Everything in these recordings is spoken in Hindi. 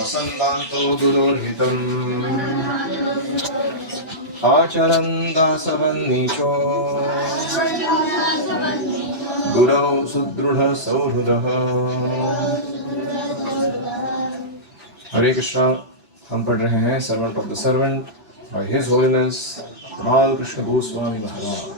वसन्तान्तो दुरोहितम् आचरन् दासवन्नीचो गुरौ सुदृढ़ सौहृदः। हरे कृष्णा। हम पढ़ रहे हैं servant of the servant by his holiness बाल कृष्ण गोस्वामी महाराज।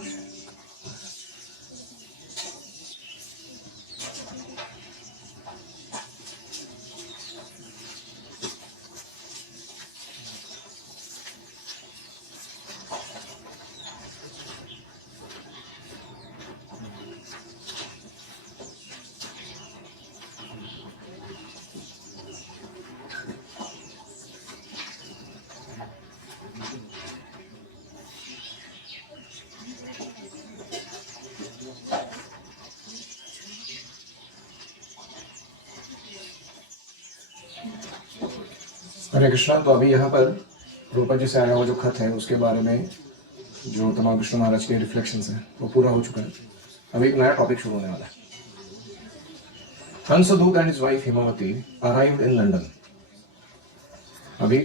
हरे कृष्णा। तो अभी यहाँ पर रूपा जी से आया हुआ जो खत है उसके बारे में जो तमाम विष्णु महाराज के रिफ्लेक्शंस हैं वो पूरा हो चुका है। अभी एक नया टॉपिक शुरू होने वाला है। Hansadutta and his wife Himavati arrived in London. अभी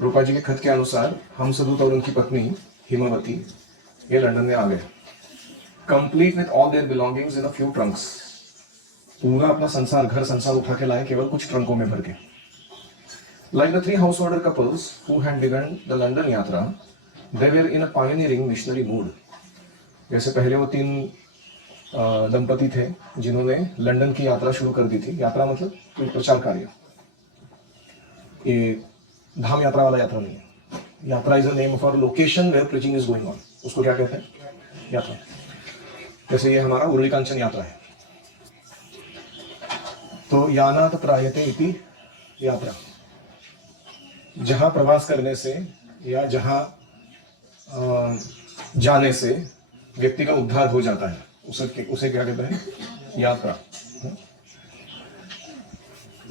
रूपा जी के खत के अनुसार हंसदूत और उनकी पत्नी हिमावती ये लंदन में आ गए, complete with all their belongings in a few trunks. पूरा अपना संसार, घर संसार उठा के लाए केवल कुछ ट्रंकों में भर के। Like the three householder couples who had begun the London यात्रा, they were in a pioneering missionary mood. जैसे पहले वो तीन दंपति थे जिन्होंने लंदन की यात्रा शुरू कर दी थी। यात्रा मतलब कोई प्रचार कार्य, ये धाम यात्रा वाला यात्रा नहीं है। Yatra is a name of our location where preaching is going on. उसको क्या कहते हैं? यात्रा। जैसे ये हमारा उर्ली कांचन यात्रा है। तो यानात त्रायते इति यात्रा, जहां प्रवास करने से या जहां जाने से व्यक्ति का उद्धार हो जाता है उसे क्या कहते हैं? यात्रा।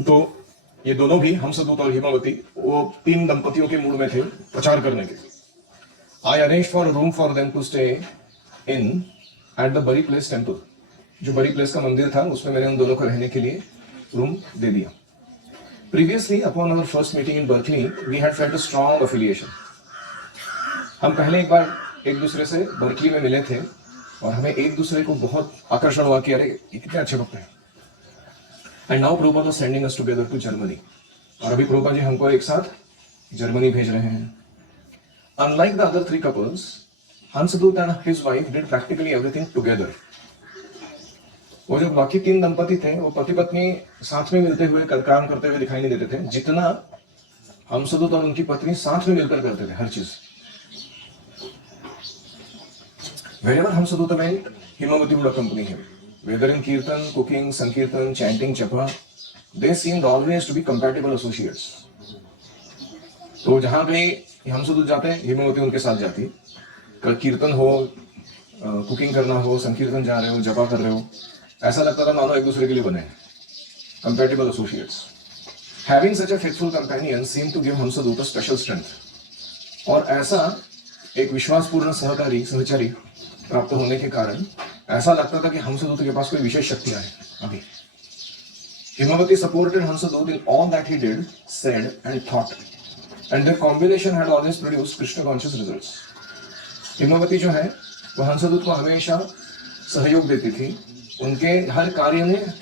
तो ये दोनों भी हंसदूत और हिमावती वो तीन दंपतियों के मूड में थे प्रचार करने के। I arrange for room for them to stay in at the Bury Place temple. जो बरी प्लेस का मंदिर था उसमें मैंने उन दोनों को रहने के लिए रूम दे दिया। Previously, upon our first meeting in Berkeley, we had felt a strong affiliation. हम पहले एक बार एक दूसरे से बर्कली में मिले थे और हमें एक दूसरे को बहुत आकर्षण हुआ कि अरे ये कितने अच्छे भक्त हैं। And now Prabhupada was sending us together to Germany. और अभी प्रभुपाद जी हमको एक साथ जर्मनी भेज रहे हैं। Unlike the other three couples, Hansadut and his wife did practically everything together. वो जो बाकी तीन दंपति थे वो पति पत्नी साथ में मिलते हुए काम करते हुए दिखाई नहीं देते थे, जितना हंसदूत और उनकी पत्नी साथ में मिलकर करते थे हर चीज। Wherever Hamsadutta went, Himavati would accompany him. Whether in kirtan, cooking, sankirtan, chanting, japa, they seemed always to be compatible associates. तो जहां पे हंसदूत जाते हिमावती उनके साथ जाती। कीर्तन हो, कुकिंग करना हो, संकीर्तन जा रहे हो, जपा कर रहे हो, ऐसा लगता था मानो एक दूसरे के लिए बने, compatible associates. Having such a faithful companion seemed to give Hamsadut a special strength. और ऐसा एक विश्वासपूर्ण सहकारी सहचरी प्राप्त होने के कारण ऐसा लगता था कि हंसदूत के पास कोई विशेष शक्तियां हैं। अभी Himavati supported Hansadut in all that he did, said and thought, and their combination had always produced Krishna conscious results. Himavati जो है वो हंसदूत को हमेशा सहयोग देती थी उनके हर कार्य में,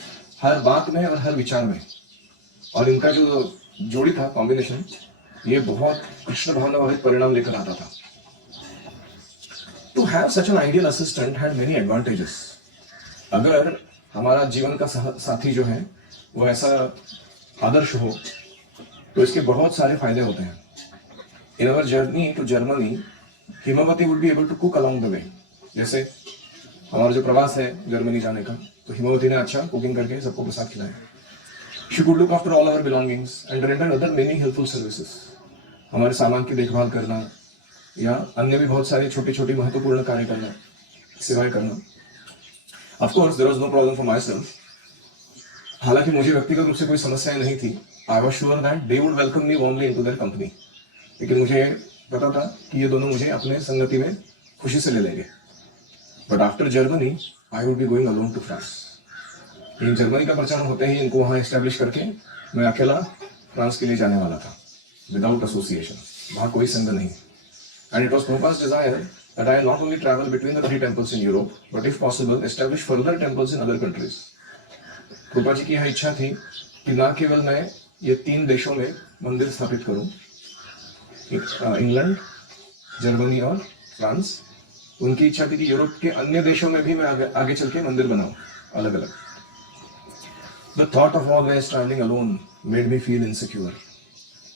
हर बात में और हर विचार में। और इनका जो जोड़ी था, कॉम्बिनेशन, ये बहुत कृष्ण भावना वाले परिणाम लेकर आता था। To have such an ideal assistant had many advantages. अगर हमारा जीवन का साथी जो है वो ऐसा आदर्श हो तो इसके बहुत सारे फायदे होते हैं। In our journey to Germany, Himavati would be able to cook along the way. जैसे हमारा जो प्रवास है जर्मनी जाने का, तो हिमावती ने अच्छा कुकिंग करके सबको प्रसाद खिलाया। She could look after all our belongings and render other many helpful services. हमारे सामान की देखभाल करना या अन्य भी बहुत सारे छोटे छोटे महत्वपूर्ण कार्य करना, सेवाएं करना। Of course, there was no problem for myself. हालांकि मुझे व्यक्तिगत रूप से कोई समस्याएं नहीं थी। I was sure that they would welcome me warmly into their company. लेकिन मुझे पता था कि ये दोनों मुझे अपने संगति में खुशी से ले लेंगे। But after Germany, I would be going alone to France. लेकिन जर्मनी का प्रचार होते ही इनको वहाँ एस्टेब्लिश करके मैं अकेला फ्रांस के लिए जाने वाला था, विदाउट एसोसिएशन, वहाँ कोई संघ नहीं. And it was Prabhupada's desire that I not only travel between the three temples in Europe, but if possible, establish further temples in other countries. Prabhupada ji की यह इच्छा थी कि न केवल मैं ये 3 देशों में मंदिर स्थापित करूं, इंग्लैंड, जर्मनी और फ्रांस. उनकी इच्छा थी कि यूरोप के अन्य देशों में भी मैं आगे चल के मंदिर बनाऊं अलग अलग. The thought of always traveling alone made me feel insecure.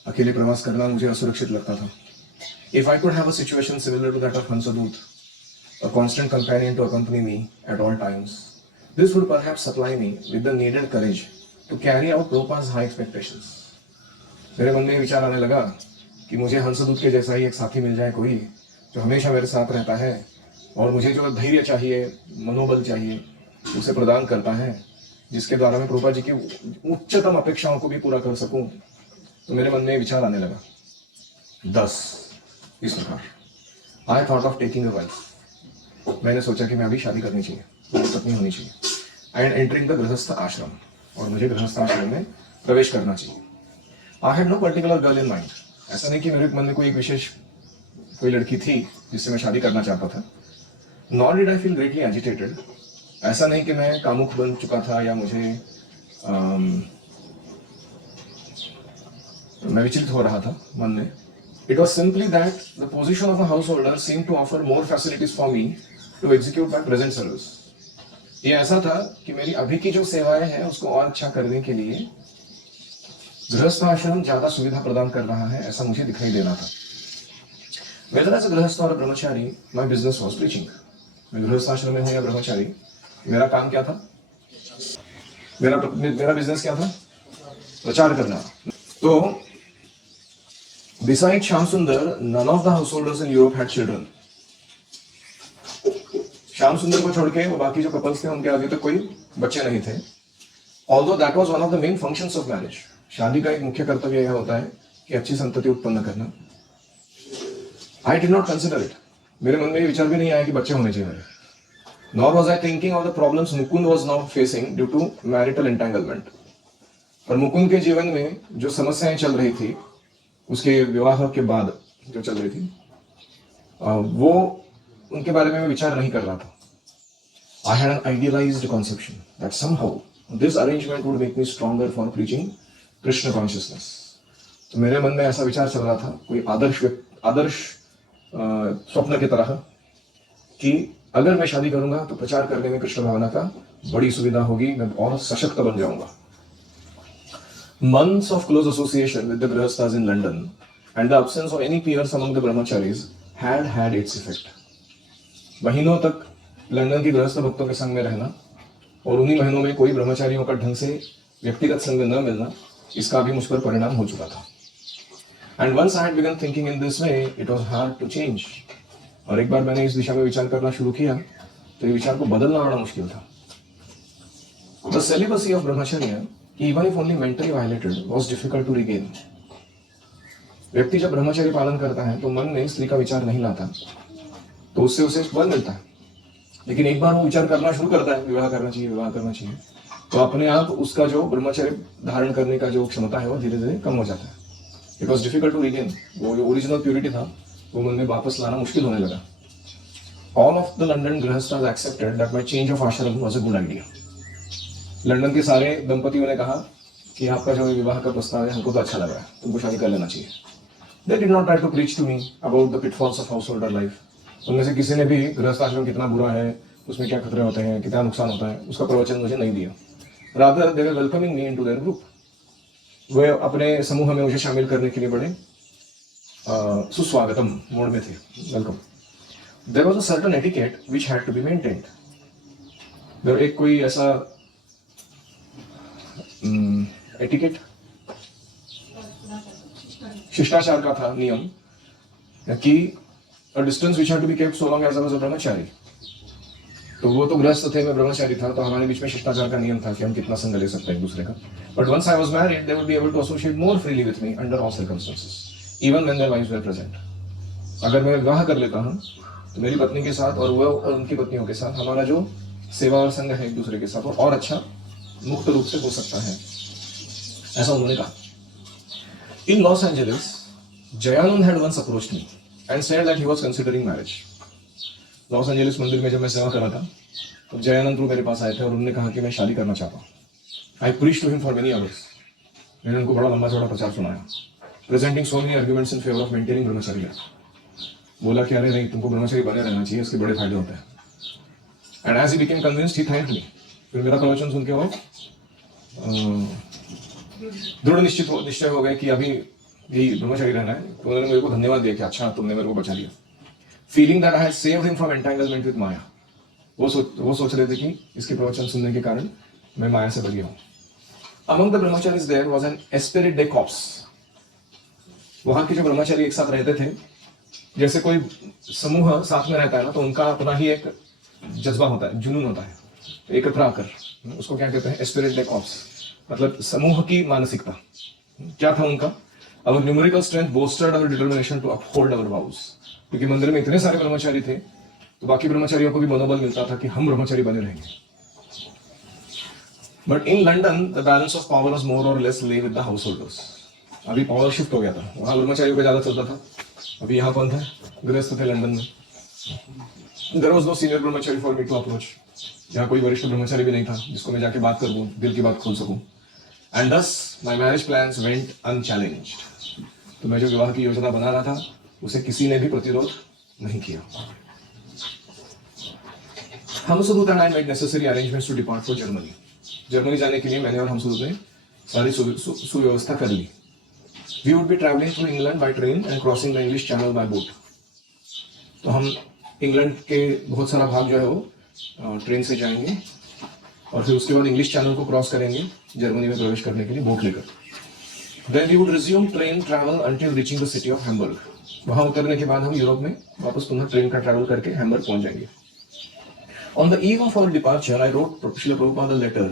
अकेले प्रवास करना मुझे असुरक्षित लगता था. If I could have a situation similar to that of Hansadut, a constant companion to accompany me at all times, this would perhaps supply me with the needed courage to carry out Prabhupada's high expectations. मेरे मन में विचार आने लगा कि मुझे हंसदूत के जैसा ही एक साथी मिल जाए कोई जो हमेशा मेरे साथ रहता है और मुझे जो धैर्य चाहिए, मनोबल चाहिए, उसे प्रदान करता है, जिसके द्वारा मैं प्रभुपाद जी की उच्चतम अपेक्षाओं को भी पूरा कर सकूं. तो मेरे मन में विचार आने लगा. 10 इस प्रकार I thought of taking a wife. मैंने सोचा कि मैं अभी शादी करनी चाहिए, मेरी पत्नी होनी चाहिए, एंड एंटरिंग द गृहस्थ आश्रम, और मुझे गृहस्थ आश्रम में प्रवेश करना चाहिए. I had no particular girl in mind. ऐसा नहीं कि मेरे मन में कोई एक विशेष कोई लड़की थी जिससे मैं शादी करना चाहता था. Not did I feel greatly agitated. ऐसा नहीं कि मैं कामुक बन चुका था या मुझे मैं विचलित हो रहा था मन में. It was simply that the position of a householder seemed to offer more facilities for me to execute my present service. ये ऐसा था कि मेरी अभी की जो सेवाएं हैं उसको और अच्छा करने के लिए गृहस्थ आश्रम ज्यादा सुविधा प्रदान कर रहा है, ऐसा मुझे दिखाई दे रहा था. Whether as a गृहस्थ और ब्रह्मचारी, my business was preaching. मैं गृहस्थ आश्रम में हूँ या ब्रह्मचारी, मेरा काम क्या था, मेरा बिजनेस क्या था, प्रचार करना. तो Besides Shyam Sundar, none of the householders in Europe had children. Shyam सुंदर को छोड़ के वो बाकी जो कपल्स थे उनके आगे तक कोई बच्चे नहीं थे. Although that was one of the main functions of marriage. शादी का एक मुख्य कर्तव्य यह होता है कि अच्छी संतति उत्पन्न करना. I did not consider it. मेरे मन में ये विचार भी नहीं आया कि बच्चे होने चाहिए. Nor was I thinking of the problems Mukund was now facing due to marital entanglement. पर मुकुंद के जीवन में जो समस्याएं चल रही थी उसके विवाह के बाद जो चल रही थी वो उनके बारे में मैं विचार नहीं कर रहा था. I had an idealized conception that somehow this arrangement would make me stronger for preaching Krishna consciousness. तो मेरे मन में ऐसा विचार चल रहा था, कोई आदर्श स्वप्न की तरह, कि अगर मैं शादी करूंगा तो प्रचार करने में कृष्ण भावना का बड़ी सुविधा होगी, मैं और सशक्त बन जाऊंगा. Months of close association with the Grihasthas in London and the absence of any peers among the brahmacharis had its effect. महीनों तक लंदन की गृहस्थ भक्तों के संग में रहना और उन्हीं महीनों में कोई ब्रह्मचारियों का ढंग से व्यक्तिगत संग न मिलना, इसका भी मुझ पर परिणाम हो चुका था. And once I had begun thinking in this way, it was hard to change. और एक बार मैंने इस दिशा में विचार करना शुरू किया तो ये विचार को बदलना बड़ा मुश्किल था. The celibacy of brahmacharya, even if only mentally violated, was difficult to regain. व्यक्ति जब ब्रह्मचर्य पालन करता है तो मन में स्त्री का विचार नहीं लाता, तो उससे उसे बल मिलता है. लेकिन एक बार वो विचार करना शुरू करता है विवाह करना चाहिए, तो अपने आप उसका जो ब्रह्मचर्य धारण करने का जो क्षमता है वो धीरे धीरे कम हो जाता है. It was difficult to regain. वो जो ओरिजिनल प्योरिटी था वो मन में वापस लाना मुश्किल होने लगा. All of the London grihasthas accepted that my change of ashram was a good idea. London के सारे दंपतियों ने कहा कि आपका जो विवाह का प्रस्ताव है हमको तो अच्छा लग रहा है, तुमको शादी कर लेना चाहिए. They did not try to preach to me about the pitfalls of householder life. उनमें से किसी ने भी गृहस्थ आश्रम कितना बुरा है, उसमें क्या खतरे होते हैं, कितना नुकसान होता है, उसका प्रवचन मुझे नहीं दिया. Rather, they were welcoming me into their group. वे अपने समूह में मुझे शामिल करने के लिए बड़े सुस्वागतम मोड में थे. Welcome. There was a certain etiquette which had to be maintained. एक कोई ऐसा एटिकेट, शिष्टाचार का था नियम कि a distance which had to be kept so long as I was a brahmachari. तो वो तो गृहस्थ थे, मैं ब्रह्मचारी था, तो हमारे बीच में शिष्टाचार का नियम था कि हम कितना संग ले सकते हैं एक दूसरे का. But once I was married, they would be able to associate more freely with me under all circumstances, even when their wives were present. अगर मैं विवाह कर लेता हूँ तो मेरी पत्नी के साथ और वो और उनकी पत्नियों के साथ हमारा जो सेवा और संग है एक दूसरे के साथ वो और अच्छा मुक्त रूप से हो सकता है, ऐसा उन्होंने कहा। In Los Angeles, Jayananda had once approached me and said that he was considering marriage. Los Angeles मंदिर में जब मैं सेवा कर रहा था, तो जयानंद मेरे पास आए थे और उन्होंने कहा कि मैं शादी करना चाहता हूँ। आई preached to him for many hours. मैंने उनको बड़ा लंबा चौड़ा प्रचार सुनाया, presenting so many arguments in favor of maintaining ब्रह्मचर्य। बोला कि अरे नहीं, तुमको ब्रह्मचर्य बने रहना चाहिए, इसके बड़े फायदे होते हैं। And as he became convinced, he thanked me. फिर मेरा प्रवचन सुन के वो दृढ़ निश्चय हो गए कि अभी यही ब्रह्मचर्य रहना है। तो उन्होंने मेरे को धन्यवाद दिया कि अच्छा तुमने मेरे को बचा लिया। Feeling that I had saved him from entanglement with maya. वो सोच रहे थे कि इसके प्रवचन सुनने के कारण मैं माया से बच गया हूँ। Among the brahmacharis there was an esprit de corps. वहां के जो ब्रह्मचारी एक साथ रहते थे, जैसे कोई समूह साथ में रहता है ना, तो उनका अपना ही एक जज्बा होता है, जुनून होता है, एकत्र आकर। उसको क्या कहते हैं? एस्पिरिट डे कॉप्स, मतलब समूह की मानसिकता। क्या था उनका? Our numerical strength boosted our determination to uphold our vows. क्योंकि मंदिर में इतने सारे ब्रह्मचारी थे, तो बाकी ब्रह्मचारियों को भी मनोबल मिलता था कि हम ब्रह्मचारी बने रहेंगे। But in London, the balance of power was more or less lay with the householders. अभी पावर शिफ्ट हो गया था, वहां ब्रह्मचारियों पे ज्यादा चलता था, अभी यहाँ कौन था? गृहस्थ थे लंदन में। There was no senior Brahmachari for me to approach. यहाँ कोई वरिष्ठ ब्रह्मचारी भी नहीं था जिसको मैं जाके बात कर दूं, दिल की बात खोल सकूं। And thus my marriage plans went unchallenged. तो मैं जो विवाह की योजना बना रहा था, उसे किसी ने भी प्रतिरोध नहीं किया। हमसुदूत and I made necessary arrangements to depart for Germany. Germany जाने के लिए मैंने और हमसुदूत ने सारी सुव्यवस्था कर ली। We would be traveling through England by train and crossing the English Channel by boat. तो हम इंग्लैंड के बहुत सारा भाग जो है वो ट्रेन से जाएंगे और फिर उसके बाद इंग्लिश चैनल को क्रॉस करेंगे जर्मनी में प्रवेश करने के लिए बोट लेकर। Then we would resume train travel until reaching the city of Hamburg. वहां उतरने के बाद हम यूरोप में वापस पुनः ट्रेन का ट्रैवल करके हैम्बर्ग पहुंच जाएंगे। On the eve of our departure, I wrote Srila Prabhupada a letter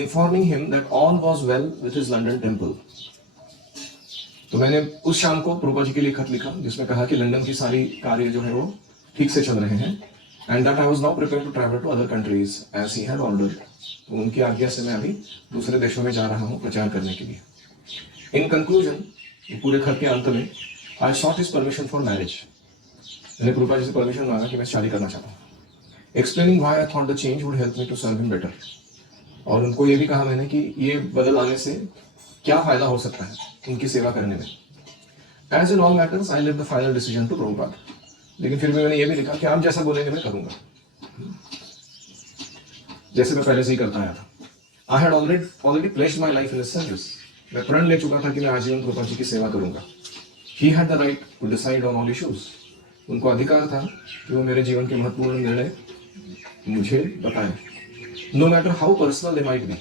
informing him that all was well with his London temple. तो मैंने उस शाम को प्रभुपाद जी के लिए खत लिखा जिसमें कहा कि लंदन की सारी कार्य जो है वो ठीक से चल रहे हैं, and that I was now prepared to travel to other countries as he had ordered. तो उनकी आज्ञा से मैं अभी दूसरे देशों में जा रहा हूँ प्रचार करने के लिए। In conclusion, पूरे खत के अंत में I sought his permission for marriage. मैंने प्रभुपाद जी से परमिशन मांगा कि मैं शादी करना चाहता हूँ। Explaining why I thought the change would help me to serve him better. और उनको ये भी कहा मैंने कि ये बदल आने से क्या फायदा हो सकता है उनकी सेवा करने में। As in all matters, I left the final decision to Prabhupada. लेकिन फिर भी मैंने ये भी लिखा कि आप जैसा बोलेंगे मैं करूंगा, जैसे मैं पहले से ही करता आया था। I had already pledged my life in his service. मैं प्रण ले चुका था कि मैं आजीवन प्रभुपाद जी की सेवा करूंगा। He had the right to decide on all issues. उनको अधिकार था कि वो मेरे जीवन के महत्वपूर्ण निर्णय मुझे बताएं। No matter how personal they might be.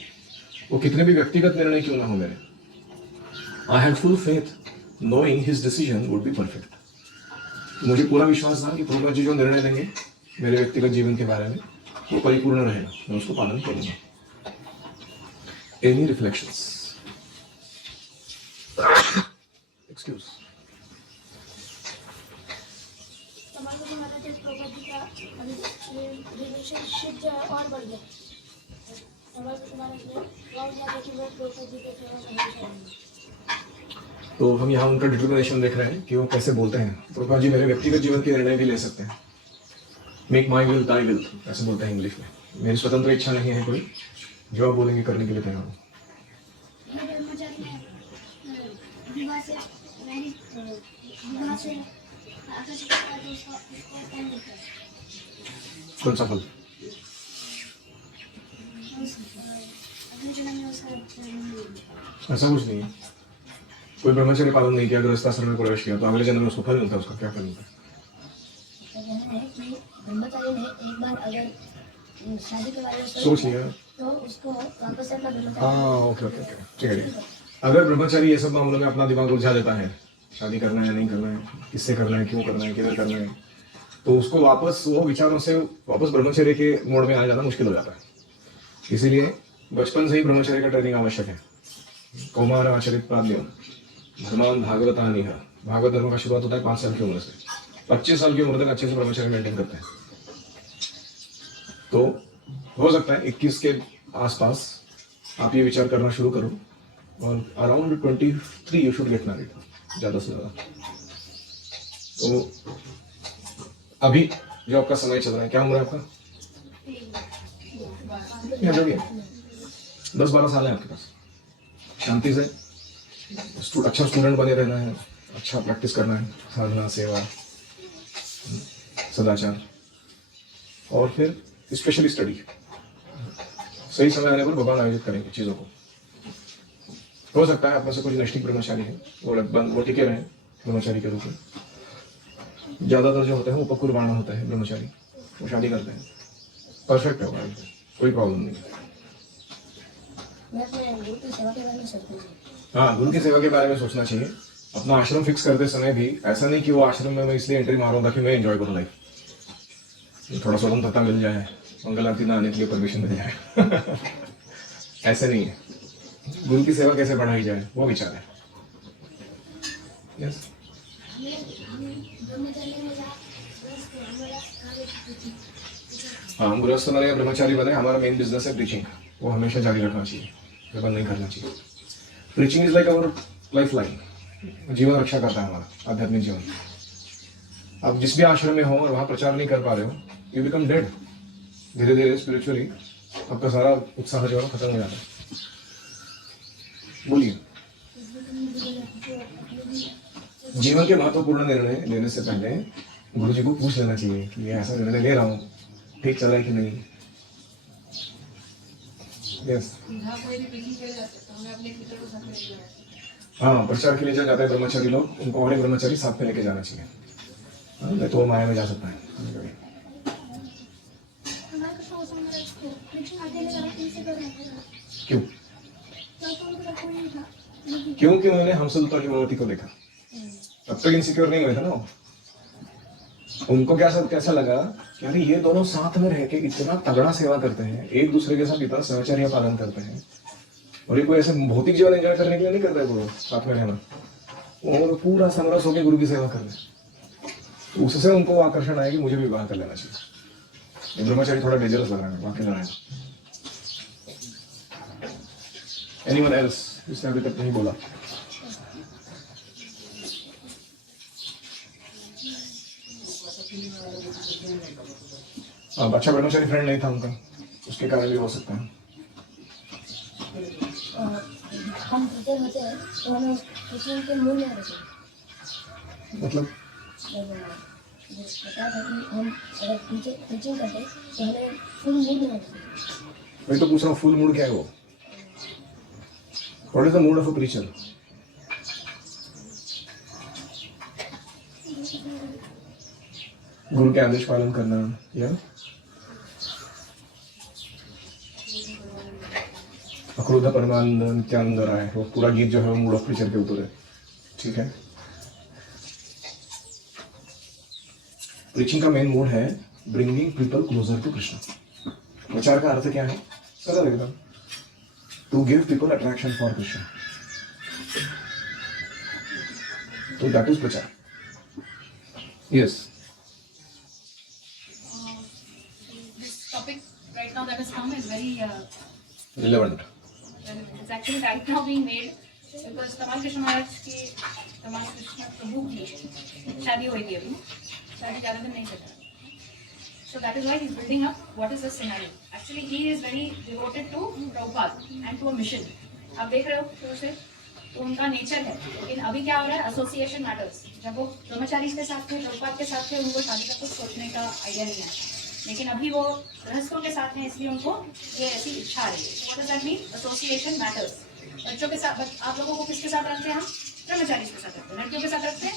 वो कितने भी व्यक्तिगत निर्णय क्यों ना हो मेरे। I had full faith knowing his decision would be perfect. मुझे पूरा विश्वास था कि प्रभुपाद जी जो निर्णय देंगे मेरे व्यक्तिगत जीवन के बारे में वो परिपूर्ण रहेगा, मैं उसको पालन करूंगा। Any reflections? Excuse. रिलेशनशिप जो है और बढ़ गया। तो हम यहाँ उनका डिटर्मिनेशन देख रहे हैं कि वो कैसे बोलते हैं। प्रभुपाद जी मेरे व्यक्तिगत जीवन के निर्णय भी ले सकते हैं। मेक माई विल ताई विल, ऐसे बोलते हैं इंग्लिश में। मेरी स्वतंत्र इच्छा नहीं है कोई, जो आप बोलेंगे करने के लिए तैयार हूँ। कौन सा फल? ऐसा कुछ नहीं है। कोई ब्रह्मचर्य पालन नहीं किया, गृहस्थाश्रम में प्रवेश किया तो अगले जन्म में उसको फल मिलता है। उसका क्या फल मिलता है? ब्रह्मचारी ने एक बार अगर शादी के बारे में सोच लिया तो उसको वापस से अपना ब्रह्मचारी। हाँ, ओके ओके ओके, ठीक है। अगर ब्रह्मचारी ये सब मामलों में अपना दिमाग उलझा देता है, शादी करना है नहीं करना है, किससे करना है, क्यों करना है, किधर करना है, तो उसको वापस वो विचारों से वापस ब्रह्मचर्य के मोड़ में आ जाना मुश्किल हो जाता है। इसीलिए बचपन से ही ब्रह्मचर्य का ट्रेनिंग आवश्यक है। कौमार आचरित प्राज्ञम धर्मान भागवतानिह। भागवत धर्म का शुरुआत होता है 5 साल की उम्र से। 25 साल की उम्र तक अच्छे से ब्रह्मचर्य मेंटेन करते हैं। तो हो सकता है 21 के आसपास आप ये विचार करना शुरू करो और around 23 you should get married, ज़्यादा से ज़्यादा। तो अभी जो आपका समय चल रहा है, क्या उम्र है आपका? जो भी है, 10-12 साल है आपके पास। शांति से अच्छा स्टूडेंट बने रहना है, अच्छा प्रैक्टिस करना है, साधना, सेवा, सदाचार, और फिर स्पेशली स्टडी। सही समय आने पर भगवान आयोजित करेंगे चीज़ों को। हो सकता है आप में से कुछ नैष्ठिक ब्रह्मचारी है, वो टिके रहे ब्रह्मचारी के रूप में। ज़्यादातर जो होते हैं वो उपकुर्बाण होते हैं ब्रह्मचारी, वो शादी करते हैं। परफेक्ट है वो, कोई प्रॉब्लम नहीं है। मैं अपने गुरु की सेवा के बारे में सोचती हूँ। हाँ, गुरु की सेवा के बारे में सोचना चाहिए। अपना आश्रम फिक्स करते समय भी ऐसा नहीं कि वो आश्रम में मैं इसलिए एंट्री मारूंगा कि मैं एंजॉय करूँ लाइफ, थोड़ा स्वतंत्रता मिल जाए, मंगल आरती ना आने के लिए परमिशन मिल जाए। ऐसे नहीं है। गुरु की सेवा कैसे बढ़ाई जाए वो विचार है। यस। हाँ, हम गृहस्थ बने या ब्रह्मचारी बने, हमारा मेन बिजनेस है प्रीचिंग। वो हमेशा जारी रखना चाहिए, बंद नहीं करना चाहिए। Preaching is like our life line, जीवन रक्षा करता है हमारा आध्यात्मिक जीवन। आप जिस भी आश्रम में हो और वहाँ प्रचार नहीं कर पा रहे हो, यू बिकम डेड। धीरे धीरे स्पिरिचुअली आपका सारा उत्साह जो है खत्म हो जाता है। बोलिए। जीवन के महत्वपूर्ण निर्णय लेने से पहले गुरु जी को पूछ लेना चाहिए कि ये ऐसा निर्णय ले रहा हूँ, ठीक चल रहा है कि नहीं। यस। हाँ, प्रचार के लिए जब जाते हैं ब्रह्मचारी लोग, उनको और एक ब्रह्मचारी साथ में लेके जाना चाहिए। नहीं तो वो माया में जा सकता है। क्यों? क्योंकि उन्होंने हमसदूता की मूर्ति को देखा, तब तक इनसिक्योर नहीं हुए थे ना। उनको कैसा लगा कि अरे ये दोनों साथ में रह के इतना तगड़ा सेवा करते हैं, एक दूसरे के साथ इतना सहचर्य पालन करते हैं, और ये कोई ऐसे भौतिक जीवन एंजॉय करने के लिए नहीं करता है वो साथ में रहना, और पूरा समरस होकर गुरु की सेवा कर रहे। तो उससे उनको आकर्षण आया कि मुझे भी विवाह कर लेना चाहिए। ये ब्रह्मचारी थोड़ा डेंजरस लग रहा है वाकई लग रहा है। एनीवन एल्स जिसने अभी तक नहीं बोला? अब अच्छा ब्रह्मचारी फ्रेंड नहीं था उनका, उसके कारण भी हो सकता है। हम टीचर होते हैं तो हमें टीचिंग के मूड में रहते मतलब पता था कि हम अगर टीचिंग करते तो हमें फुल मूड में रहते। मैं तो पूछ रहा हूँ फुल मूड क्या है वो? What is the mood of a preacher? गुरु के आदेश पालन करना, या अक्रोध परमानंद नित्यानंद राय, वो पूरा गीत जो है वो मूड ऑफ प्रीचर के ऊपर है। ठीक है। प्रीचिंग का मेन मूड है bringing people closer to Krishna. प्रचार का अर्थ क्या है? सरल एकदम, to give people attraction for Krishna. तो that is prachar. Yes. This topic right now that has come is very relevant. it's actually right now being made because तमाल कृष्ण महाराज की तमाल कृष्ण प्रभु की शादी हुई थी अभी, शादी ज़्यादा दिन नहीं चला। So that is why he's building up what is the scenario. Actually he is very devoted to Prabhupada and to a mission. आप देख रहे हो शुरू से तो उनका नेचर है। लेकिन अभी क्या हो रहा है, एसोसिएशन मैटर्स। जब वो ब्रह्मचारी के साथ थे, प्रभुपाद के साथ थे, उनको शादी का कुछ सोचने का आइडिया नहीं है। लेकिन अभी वो गृहस्थों के साथ हैं, इसलिए उनको ये ऐसी इच्छा आ रही है। What does that mean? Association matters. बच्चों के साथ, आप लोगों को किसके साथ रखते हैं? हम ब्रह्मचारी के साथ रखते हैं। लड़कियों के साथ रखते हैं?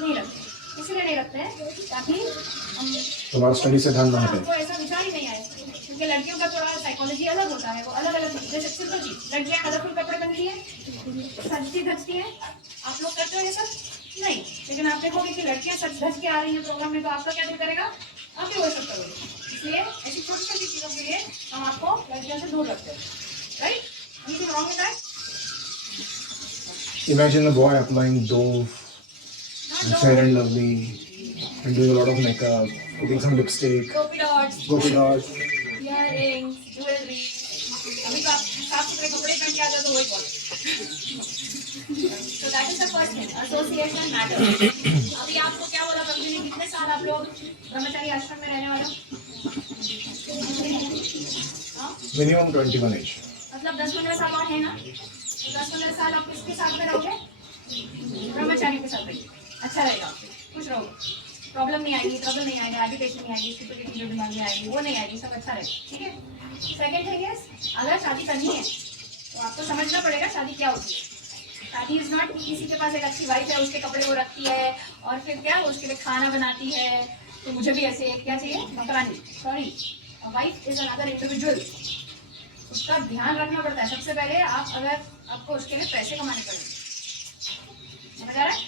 नहीं रखते। इसीलिए नहीं रखते हैं ताकि हम तुम्हारा स्टडी से ध्यान ना हटे। हमको ऐसा विचार ही नहीं आए, क्योंकि लड़कियों का थोड़ा साइकोलॉजी अलग होता है। वो अलग अलग, जैसे सिंपल चीज, लड़कियां कलरफुल कपड़े पहनती हैं, सजती धजती हैं। आप लोग करते हो ये सब? नहीं। लेकिन आप देखोगे कि लड़कियां सज धज के आ रही हैं प्रोग्राम में, तो आपका क्या दिल करेगा? आप भी वो सब करोगे। इसलिए ऐसी छोटी छोटी चीजों के लिए हम आपको लड़कियों से दूर रखते हैं। Right? Anything wrong with that? Imagine a boy applying Dove, fair and lovely, and doing a lot of makeup, putting some lipstick, Gopi dots, gopi dots. earrings, jewelry. अभी तो आप साफ सुथरे आ जाए तो वही बोले। So that is the first thing, association matters. अभी आपको क्या बोला कंपनी ने, कितने साल आप लोग ब्रह्मचारी आश्रम में रहने वाले हो? हाँ? Minimum 21 age. मतलब 10-15 साल और है ना, तो 10-15 साल आप किसके साथ में रहोगे? ब्रह्मचारी के साथ रहिए, अच्छा रहेगा, खुश रहोगे, प्रॉब्लम नहीं आएगी, ट्रबल नहीं आएगा, एजुकेशन नहीं आएगी, स्टुपिडिटी जो दिमाग में आएगी वो नहीं आएगी, सब अच्छा रहेगा, ठीक है। सेकेंड थिंग इज, अगर शादी करनी है तो आपको समझना पड़ेगा शादी क्या होती है। शादी इज नॉट किसी के पास एक अच्छी वाइफ है, उसके कपड़े वो रखती है और फिर क्या उसके लिए खाना बनाती है, तो मुझे भी ऐसे क्या चाहिए, नौकरानी, sorry, wife is another individual. उसका ध्यान रखना पड़ता है सबसे पहले, आप अगर आपको उसके लिए पैसे कमाने पड़ेंगे, समझ आ रहा है?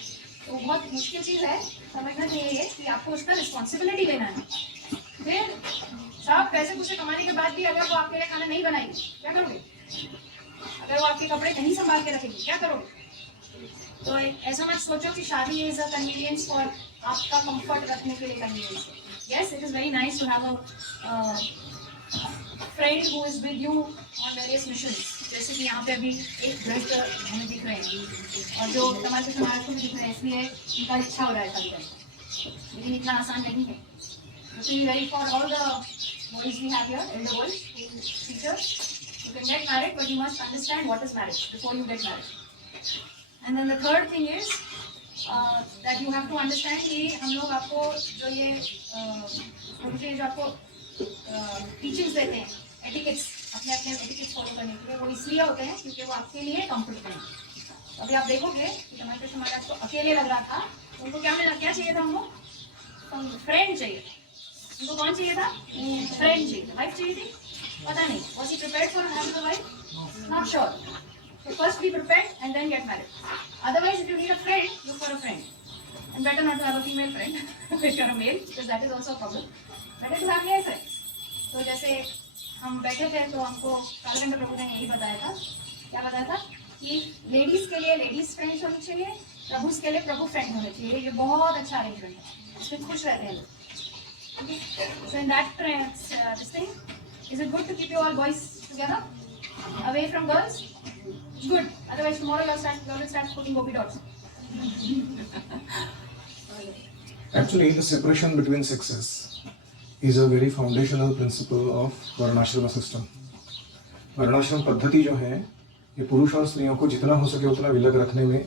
तो बहुत मुश्किल चीज़ है, समझना चाहिए ये कि आपको उसका रिस्पॉन्सिबिलिटी लेना है। फिर सब पैसे पूसे कमाने के बाद भी अगर वो आपके लिए खाना नहीं बनाएगी, क्या करोगे? अगर वो आपके कपड़े नहीं संभाल के रखेगी, क्या करोगे? तो ऐसा मत सोचो कि शादी इज अ कन्वीनियंस फॉर आपका कंफर्ट रखने के लिए convenience. Yes, it is very nice to have a friend who is with you on various missions. जैसे कि यहाँ पे अभी एक गृहस्थ हमें दिख रहे हैं और जो तमाशे समाज में दिख रहे हैं, इसलिए उनका इच्छा हो रहा है शादी करने, लेकिन इतना आसान नहीं है। So you ready for all the boys we have here in the world, teachers? You can get married, but you must understand what is marriage before you get married. And then the third thing is that you have to understand कि हम लोग आपको जो ये जो आपको टीचिंग्स देते हैं, एटिकेट्स, अपने अपने एटिकेट्स फॉलो करने के लिए, वो इसलिए होते हैं क्योंकि वो आपके लिए कंफर्टेबल है। अभी आप देखोगे कि टमाटर समाज को अकेले लग रहा था, उनको क्या मिला, क्या चाहिए था उनको? फ्रेंड चाहिए। उनको कौन चाहिए था? फ्रेंड चाहिए। वाइफ चाहिए थी? पता नहीं। Was he prepared for having a wife? Not sure. So first be prepared and then get married. Otherwise, if you need a friend, look for a friend. And better not to have a female friend if you're a male, because that is also a problem. Better to have male friends. तो जैसे हम बैठे थे तो हमको कालगंड प्रभु ने यही बताया था, क्या बताया था कि लेडीज के लिए लेडीज फ्रेंड्स होने चाहिए, प्रभु के लिए प्रभु फ्रेंड होने चाहिए। ये बहुत अच्छा अरेंजमेंट है, इसमें खुश रहते हैं लोग। So in that this thing, is it good to keep you all boys together, away from girls? It's good. Otherwise tomorrow you will start putting gopi dots. Actually, the separation between sexes is a very foundational principle of वर्णाश्रम system. वर्णाश्रम पद्धति जो है, ये पुरुष और स्त्रियों को जितना हो सके उतना विलग रखने में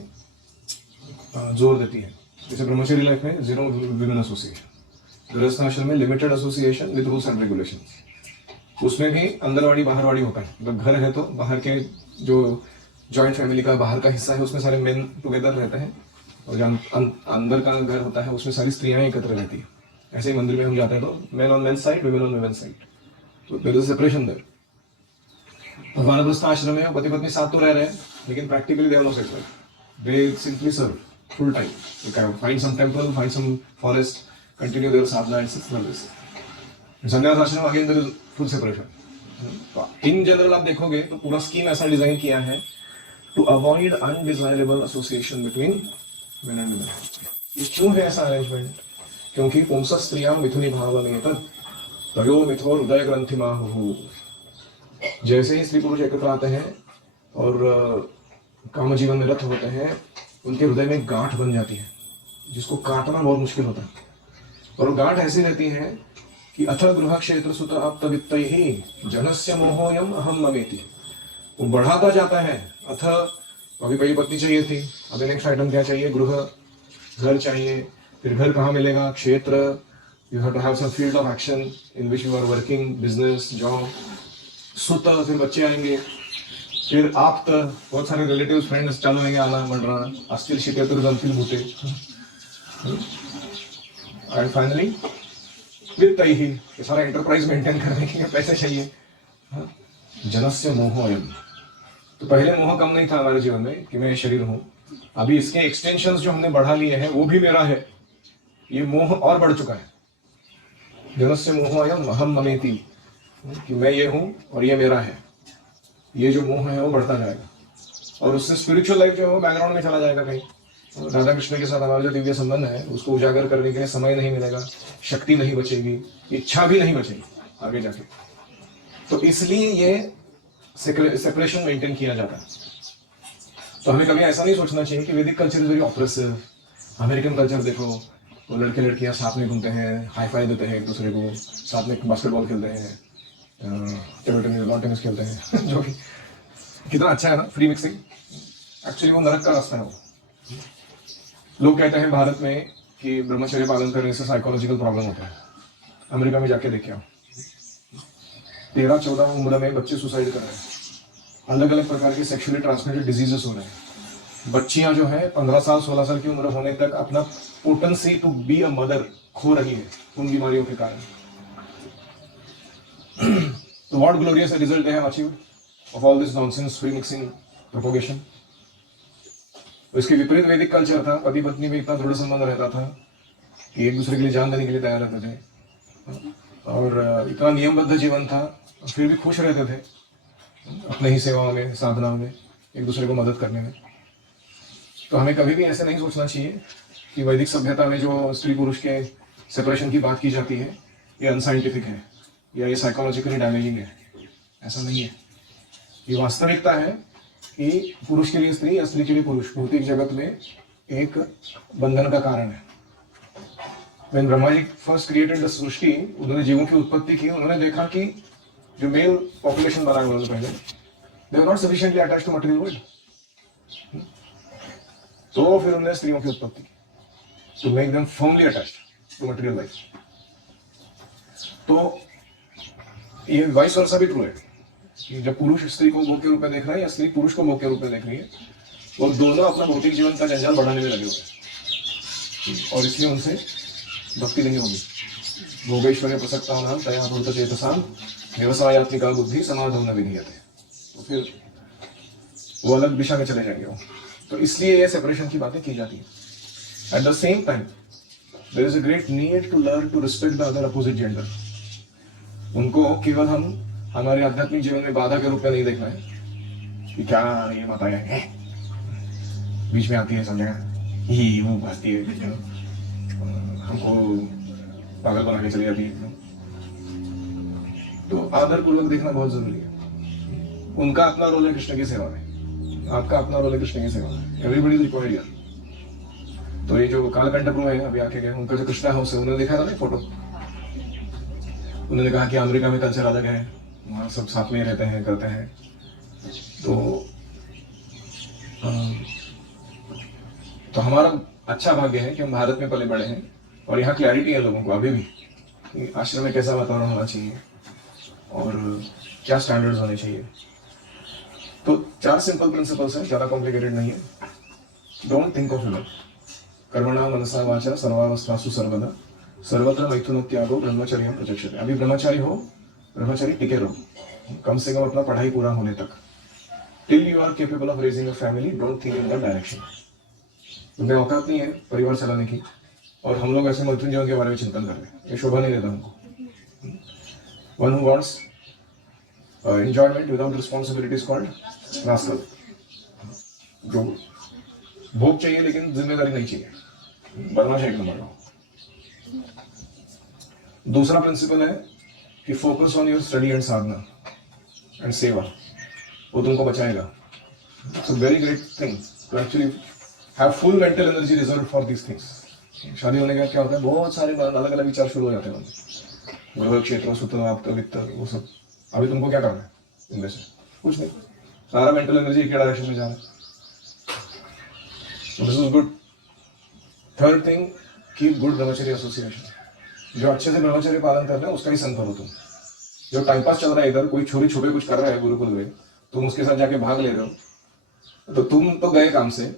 जोर देती है। जैसे ब्रह्मचर्य लाइफ में 0 विमेन एसोसिएशन, गृहस्थ आश्रम में limited association with rules and regulations. उसमें भी अंदरवाड़ी बाहरवाड़ी होता है, मतलब घर है तो बाहर के जो जॉइंट फैमिली का बाहर का हिस्सा है उसमें सारे मेन टुगेदर रहते हैं, और जहाँ अंदर का घर होता है उसमें सारी स्त्रियां एकत्र रहती है। ऐसे ही मंदिर में हम जाते हैं तो main on main side, women on women side, तो देयर इज सेपरेशन देयर। और वानप्रस्थ आश्रम में पति पत्नी साथ तो रह रहे हैं, लेकिन practically they have no sex life, they simply serve full time. They can find some temple, find some forest, continue their sadhana and service. Sannyasa ashram again there is full separation. In general आप देखोगे तो पूरा स्कीम ऐसा डिजाइन किया है to avoid undesirable association between men and women. ये क्यों है ऐसा अरेंजमेंट? क्योंकि पुंसः स्त्रियां मिथुनी भावमेत तयो मिथो हृदय ग्रंथिमाहुः। जैसे ही स्त्री पुरुष एकत्र आते हैं और काम जीवन में रत होते हैं, उनके हृदय में गांठ बन जाती है जिसको काटना बहुत मुश्किल होता है। और गांठ ऐसी रहती है कि अथ गृह क्षेत्र सुत आप्त वित्तैः जनस्य मोहोयम अहम ममेति। वो बढ़ाता जाता है। अथ अभी पहली पत्नी चाहिए थी, अभी नेक्स्ट आइटम क्या चाहिए? गृह, घर चाहिए। फिर घर कहाँ मिलेगा? क्षेत्र। You have to have some field of action in which you are working, business, job. सुत, फिर बच्चे आएंगे। फिर आप्त, बहुत सारे रिलेटिव्स, फ्रेंड्स चालू होंगे आना मंडराना। अस्थिर शीतेतुर्गंथिल भूते। एंड फाइनली वित्तैः, ये सारा एंटरप्राइज मेंटेन करने के लिए पैसे चाहिए। जनस्य मोहोयम। तो पहले मोह कम नहीं था हमारे जीवन में कि मैं शरीर हूँ, अभी इसके एक्सटेंशंस जो हमने बढ़ा लिए हैं वो भी मेरा है, ये मोह और बढ़ चुका है। जनस्य मोहोयम अहम ममेति, कि मैं ये हूँ और ये मेरा है। ये जो मोह है वो बढ़ता जाएगा और उससे स्पिरिचुअल लाइफ जो है वो बैकग्राउंड में चला जाएगा कहीं। राधा कृष्ण के साथ हमारा जो दिव्य संबंध है उसको उजागर करने के लिए समय नहीं मिलेगा, शक्ति नहीं बचेगी, इच्छा भी नहीं बचेगी आगे जाके। तो इसलिए ये सेपरेशन मेंटेन किया जाता है। तो हमें कभी ऐसा नहीं सोचना चाहिए कि वैदिक culture is very oppressive. American culture देखो, वो लड़के लड़कियां साथ में घूमते हैं, हाई फाई देते हैं एक दूसरे को, साथ में बास्केटबॉल खेलते हैं, टेबल टेनिस, लॉन टेनिस खेलते हैं जो कि कितना अच्छा है ना, फ्री मिक्सिंग। एक्चुअली वो नरक का रास्ता है वो। लोग कहते हैं भारत में कि ब्रह्मचर्य पालन करने से साइकोलॉजिकल प्रॉब्लम होता है। अमेरिका में जाके देखिए आप, 13-14 उम्र में बच्चे सुसाइड कर रहे हैं, अलग अलग प्रकार के सेक्सुअली ट्रांसमिटेड डिजीजेस हो रहे हैं। बच्चियां जो है 15 साल 16 साल की उम्र होने तक अपना potency to be a mother खो रही है उन बीमारियों के कारण। तो what glorious result they have achieved of all this nonsense free mixing propagation. इसके विपरीत वैदिक कल्चर था, पति पत्नी में इतना दृढ़ संबंध रहता था कि एक दूसरे के लिए जान देने के लिए तैयार रहते थे, और इतना नियमबद्ध जीवन था, फिर भी खुश रहते थे अपने ही सेवाओं में, साधनाओं में, एक दूसरे को मदद करने में। तो हमें कभी भी ऐसे नहीं सोचना चाहिए कि वैदिक सभ्यता में जो स्त्री पुरुष के सेपरेशन की बात की जाती है ये अनसाइंटिफिक है या ये साइकोलॉजिकली डैमेजिंग है। ऐसा नहीं है। ये वास्तविकता है कि पुरुष के लिए स्त्री या स्त्री के लिए पुरुष भौतिक जगत में एक बंधन का कारण है। When Brahma ji first created the srishti, उन्होंने जीवों की उत्पत्ति की, उन्होंने देखा कि जो मेल पॉपुलेशन बनाया उन्होंने पहले, they are not sufficiently attached to material world. तो फिर उन्होंने स्त्रियों की उत्पत्ति की to make them firmly attached to material life. तो ये वाइस वर्सा भी ट्रू है कि जब पुरुष स्त्री को भोग के रूप में देख रहा है या स्त्री पुरुष को भोग के रूप में देख रही है, वो दोनों अपना भौतिक जीवन का जंजाल बढ़ाने में लगे हुए हैं, और इसलिए उनसे भक्ति नहीं होगी। भोगेश्वर्य प्रसक्ता नाम तया भूत चेतसाम व्यवसायात्मिका बुद्धि समाधम न विधीयते। तो फिर वो अलग दिशा में चले जाएंगे वो। तो इसलिए ये सेपरेशन की बातें की जाती है। At the same time there is a great need to learn to respect the other opposite gender. उनको केवल हम हमारे आध्यात्मिक जीवन में बाधा के रूप में नहीं देखना है कि क्या ये माताएं हैं बीच में आती है, सब जगह ही वो भाती है, हमको पागल बना के चली जाती है। तो आदर पूर्वक देखना बहुत जरूरी है। उनका अपना रोल है कृष्ण की सेवा में, आपका अपना रोल है कृष्ण की सेवा में। Everybody is required here. तो ये जो कालकंठ प्रभु है अभी आके गए, उनका जो कृष्णा हाउस है, उन्होंने देखा था ना फोटो। उन्होंने कहा कि अमेरिका में कल्चर अलग है, वहाँ सब साथ में रहते हैं, करते हैं। तो हमारा अच्छा भाग्य है कि हम भारत में पले बड़े हैं और यहाँ क्लैरिटी है लोगों को अभी भी कि आश्रम में कैसा वातावरण होना चाहिए और क्या स्टैंडर्ड्स होने चाहिए। तो 4 सिंपल प्रिंसिपल्स हैं, ज़्यादा कॉम्प्लिकेटेड नहीं है। डोंट थिंक ऑफ लव, कर्मणा मनसा वाचा सर्वावस्थासु सर्वदा सर्वत्र मैथुन त्यागो ब्रह्मचर्य प्रचक्षते। अभी ब्रह्मचारी हो, ब्रह्मचारी टिके रहो, कम से कम अपना पढ़ाई पूरा होने तक। Till you are capable of raising a family, don't think in that direction. तुम्हें औकात नहीं है परिवार चलाने की, और हम लोग ऐसे मृत्युंजयों के बारे में चिंतन कर रहे हैं, ये शोभा नहीं देता हमको। One who wants enjoyment without responsibility is called rascal. जो भोग चाहिए लेकिन जिम्मेदारी नहीं चाहिए, बदमाश एक नंबर का। दूसरा प्रिंसिपल है कि focus on your study and sadhana and seva, वो तुमको बचाएगा। It's a very great thing to actually have full mental energy reserve for these things. शादी होने के बाद क्या होता है, बहुत सारे अलग अलग विचार शुरू हो जाते हैं, गृह क्षेत्र, सूत्र, आप वित्त, वो सब। अभी तुमको क्या करना है इनमें से? कुछ नहीं, सारा मेंटल एनर्जी एक डायरेक्शन में जा रहा है। This is good. Third thing, keep good ब्रह्मचर्य एसोसिएशन। जो अच्छे से ब्रह्मचर्य पालन कर रहे हैं उसका ही संग करो तुम। जो टाइम पास चल रहा है इधर, कोई छोरी छुपे कुछ कर रहा है गुरुकुल में, तुम उसके साथ जाके भाग ले रहे हो, तो तुम तो गए काम से,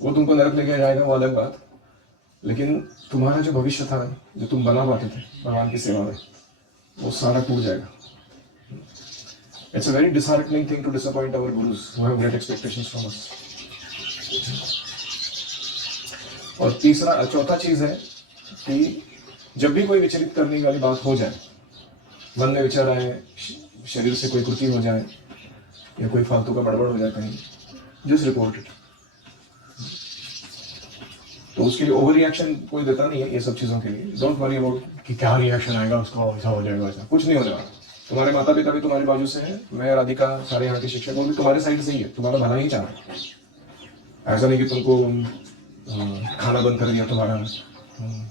वो तुमको नरक लेके जाएगा, वो अलग बात। लेकिन तुम्हारा जो भविष्य था, जो तुम बना पाते थे भगवान की सेवा में, वो सारा टूट जाएगा। It's a very disheartening thing to disappoint our gurus who have great expectations from us. और चौथा चीज है कि जब भी कोई विचलित करने वाली बात हो जाए, मन में विचार आए, शरीर से कोई कृति हो जाए या कोई फालतू का बड़बड़ हो जाए कहीं, जस्ट रिपोर्ट इट। तो उसके लिए ओवर रिएक्शन कोई देता नहीं है ये सब चीज़ों के लिए। डोंट वरी अबाउट कि क्या रिएक्शन आएगा उसका, ऐसा हो जाएगा, ऐसा कुछ नहीं होने वाला। तुम्हारे माता पिता भी तुम्हारी बाजू से है, मैं राधिका सारे यहाँ के शिक्षक, वो भी तुम्हारे साइड से ही है, तुम्हारा भला ही चाह रहे हैं। ऐसा नहीं कि तुमको खाना बंद कर दिया तुम्हारा,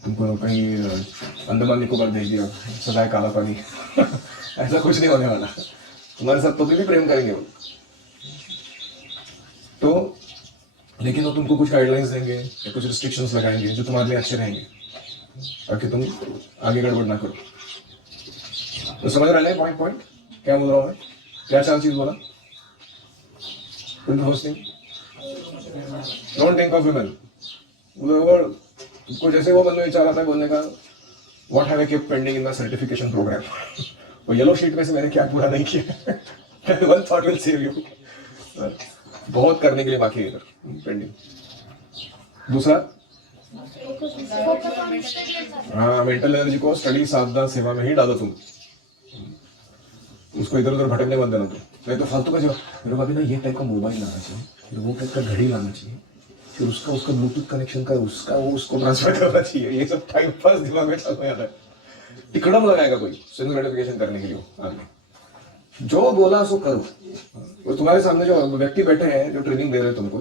तुमको कहीं अंडमान निकोबार भेज दिया, सजाए काला पानी ऐसा कुछ नहीं होने वाला। तुम्हारे साथ तो भी प्रेम करेंगे वो तो, लेकिन वो तुमको कुछ गाइडलाइंस देंगे या कुछ रिस्ट्रिक्शंस लगाएंगे जो तुम्हारे लिए अच्छे रहेंगे ताकि तुम आगे गड़बड़ ना करो। तो समझ रहे हैं पॉइंट क्या बोल रहा हूँ मैं, क्या 4 चीज बोला? डोंट थिंक ऑफ विमेन, उसको जैसे वो मन में विचार आता है बोलने का, what have I keep pending in my certification program, वो येलो शीट में से मैंने क्या पूरा नहीं किया one thought will save you, बहुत करने के लिए बाकी है इधर पेंडिंग। दूसरा, हाँ, मेंटल एनर्जी को स्टडी साधना सेवा में ही डालो तुम, उसको इधर उधर भटकने मत देना तुम, नहीं तो फालतू का जो मेरे को अभी ना ये टाइप का मोबाइल लाना चाहिए, फिर वो टाइप का घड़ी लाना चाहिए, फिर उसका ब्लूटूथ कनेक्शन का उसको ट्रांसफर करना चाहिए, ये सब टाइम पास दिमाग में चल रहा है। टिकड़म लगाएगा कोई सेल्फ ग्रेटिफिकेशन करने के लिए आदमी, जो बोला सो करो। और तुम्हारे सामने जो व्यक्ति बैठे हैं जो ट्रेनिंग दे रहे हैं तुमको,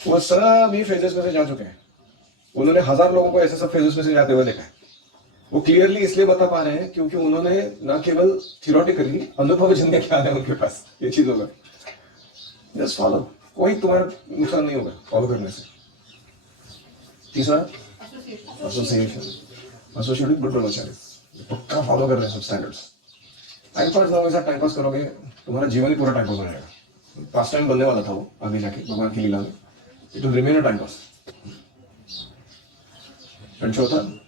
वो सभी फेजेस में से जा चुके हैं, उन्होंने 1000 लोगों को ऐसे सब फेजेस में से जाते हुए देखा है। वो क्लियरली इसलिए बता पा रहे हैं क्योंकि उन्होंने ना केवल थियोरेटिकली अनुभव जन्य क्या है उनके पास ये चीज होगा। जस्ट फॉलो, कोई तुम्हारा नुकसान नहीं होगा फॉलो करने से। तीसरा, एसोसिएट विद गुड ब्रह्मचारी, पक्का फॉलो कर रहे हैं सब स्टैंडर्ड्स। टाइम पास ना होगा, टाइम पास करोगे तुम्हारा जीवन ही पूरा टाइम पास हो जाएगा। पास टाइम बनने वाला था वो आगे जाके भगवान की लीला में, it will remain a time pass. And चौथा,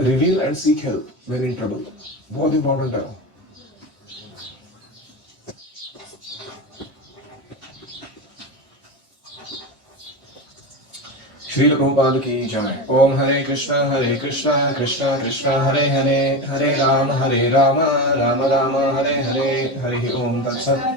reveal and seek help when in trouble, बहुत इंपॉर्टेंट है वो। श्रील प्रभुपाद की जय। ओम हरे कृष्णा कृष्णा कृष्णा हरे हरे, हरे राम राम राम हरे हरे, हरि ओम तत्सत।